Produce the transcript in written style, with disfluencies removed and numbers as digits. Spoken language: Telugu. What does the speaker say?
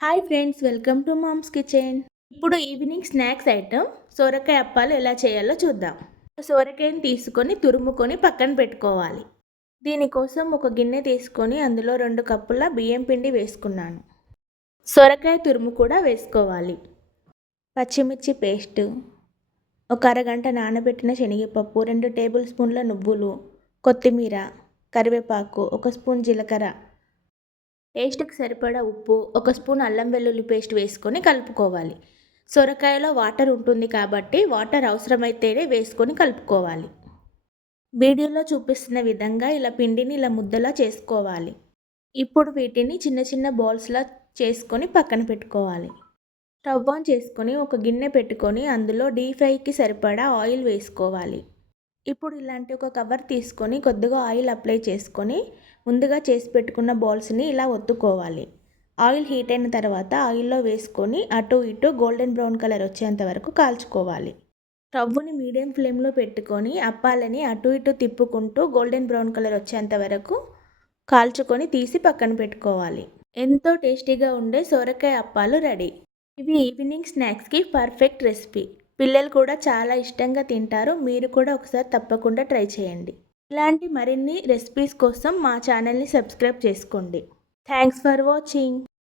Hi friends, welcome to mom's kitchen. ఇప్పుడు ఈవినింగ్ స్నాక్స్ ఐటమ్ సొరకాయ అప్పాలు ఎలా చేయాలో చూద్దాం. సొరకాయని తీసుకొని తురుముకొని పక్కన పెట్టుకోవాలి. దీనికోసం ఒక గిన్నె తీసుకొని అందులో 2 కప్పుల బియ్యం పిండి వేసుకున్నాను. సొరకాయ తురుము కూడా వేసుకోవాలి. పచ్చిమిర్చి పేస్ట్, ఒక అరగంట నానబెట్టిన శనగపప్పు, 2 టేబుల్ స్పూన్ల నువ్వులు, కొత్తిమీర, కరివేపాకు, 1 స్పూన్ జీలకర్ర, టేస్ట్కి సరిపడా ఉప్పు, 1 స్పూన్ అల్లం వెల్లుల్లి పేస్ట్ వేసుకొని కలుపుకోవాలి. సొరకాయలో వాటర్ ఉంటుంది కాబట్టి వాటర్ అవసరమైతేనే వేసుకొని కలుపుకోవాలి. వీడియోలో చూపిస్తున్న విధంగా పిండిని ఇలా ముద్దలా చేసుకోవాలి. ఇప్పుడు వీటిని చిన్న చిన్న బాల్స్లా చేసుకొని పక్కన పెట్టుకోవాలి. స్టవ్ ఆన్ చేసుకొని ఒక గిన్నె పెట్టుకొని అందులో డీప్ ఫ్రైకి సరిపడా ఆయిల్ వేసుకోవాలి. ఇప్పుడు ఇలాంటి ఒక కవర్ తీసుకొని కొద్దిగా ఆయిల్ అప్లై చేసుకొని ముందుగా చేసి పెట్టుకున్న బాల్స్ని ఇలా ఒత్తుకోవాలి. ఆయిల్ హీట్ అయిన తర్వాత ఆయిల్లో వేసుకొని అటు ఇటు గోల్డెన్ బ్రౌన్ కలర్ వచ్చేంత వరకు కాల్చుకోవాలి. స్టవ్ని మీడియం ఫ్లేమ్లో పెట్టుకొని అప్పాలని అటు ఇటు తిప్పుకుంటూ గోల్డెన్ బ్రౌన్ కలర్ వచ్చేంత వరకు కాల్చుకొని తీసి పక్కన పెట్టుకోవాలి. ఎంతో టేస్టీగా ఉండే సొరకాయ అప్పాలు రెడీ. ఇవి ఈవినింగ్ స్నాక్స్కి పర్ఫెక్ట్ రెసిపీ. పిల్లలు కూడా చాలా ఇష్టంగా తింటారు. మీరు కూడా ఒకసారి తప్పకుండా ట్రై చేయండి. ఇలాంటి మరిన్ని రెసిపీస్ కోసం మా ఛానల్ని సబ్స్క్రైబ్ చేసుకోండి. Thanks for watching.